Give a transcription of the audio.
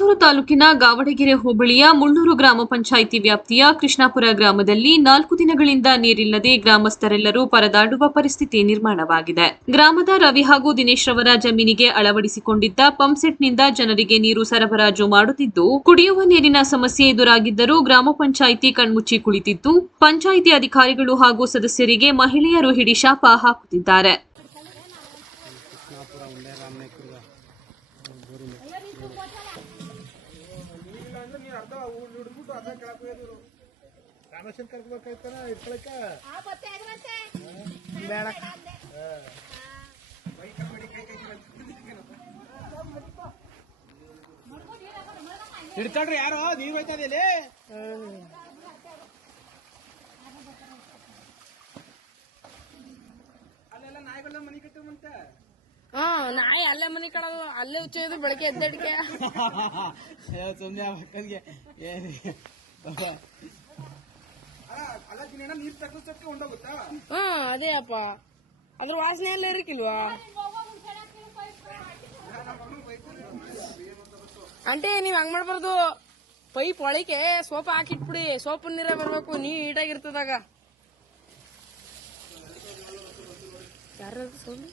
ಹುಣಸೂರು ತಾಲೂಕಿನ ಗಾವಡಗೆರೆ ಹೋಬಳಿಯ ಮುಳ್ಳೂರು ಗ್ರಾಮ ಪಂಚಾಯಿತಿ ವ್ಯಾಪ್ತಿಯ ಕೃಷ್ಣಾಪುರ ಗ್ರಾಮದಲ್ಲಿ ನಾಲ್ಕು ದಿನಗಳಿಂದ ನೀರಿಲ್ಲದೆ ಗ್ರಾಮಸ್ಥರೆಲ್ಲರೂ ಪರದಾಡುವ ಪರಿಸ್ಥಿತಿ ನಿರ್ಮಾಣವಾಗಿದೆ. ಗ್ರಾಮದ ರವಿ ಹಾಗೂ ದಿನೇಶ್ ರವರ ಜಮೀನಿಗೆ ಅಳವಡಿಸಿಕೊಂಡಿದ್ದ ಪಂಪ್ಸೆಟ್ನಿಂದ ಜನರಿಗೆ ನೀರು ಸರಬರಾಜು ಮಾಡುತ್ತಿದ್ದು, ಕುಡಿಯುವ ನೀರಿನ ಸಮಸ್ಯೆ ಎದುರಾಗಿದ್ದರೂ ಗ್ರಾಮ ಪಂಚಾಯಿತಿ ಕಣ್ಮುಚ್ಚಿ ಕುಳಿತಿದ್ದು, ಪಂಚಾಯಿತಿ ಅಧಿಕಾರಿಗಳು ಹಾಗೂ ಸದಸ್ಯರಿಗೆ ಮಹಿಳೆಯರು ಹಿಡಿ ಶಾಪ ಹಾಕುತ್ತಿದ್ದಾರೆ ರಾಮೇಶನ್ ಕರ್ಕೋಬೇಕಾಯ್ತಾನ ಇಟ್ಕೊಳಕ ಹಿಡ್ತಾಳ್ರಿ ಯಾರೋ ನೀವ್ ಹೋಯ್ತದೆ ಇಲ್ಲಿ ಅಲ್ಲೆಲ್ಲ ನಾಯಿಗಳ ಮನೆ ಕಟ್ಟುವಂತೆ ಹಾ ನಾಯಿ ಅಲ್ಲೇ ಮನೆ ಕಡೋದು ಅಲ್ಲೇ ಹುಚ್ಚೋದು ಬೆಳಗ್ಗೆ ಎದ್ದಡಿಕೆ ಸುಮ್ಮನೆ ಮಕ್ಕಳಿಗೆ. ಹೊಂಡೋಗುತ್ತಾ ಹಾ ಅದೇ ಅಪ್ಪ. ಅದ್ರ ವಾಸನೆ ಎಲ್ಲ ಇರಕಿಲ್ವಾ ಅಂಟೇ ನೀವ್ ಹಂಗ್ ಮಾಡ್ಬಾರ್ದು. ಪೈಪ್ ಒಳಗೆ ಸೋಪ್ ಹಾಕಿಟ್ಬಿಡಿ. ಸೋಪ್ ನೀರೇ ಬರ್ಬೇಕು ನೀಟಾಗಿರ್ತದಾಗ. ಯಾರು ಸೌಂಡ್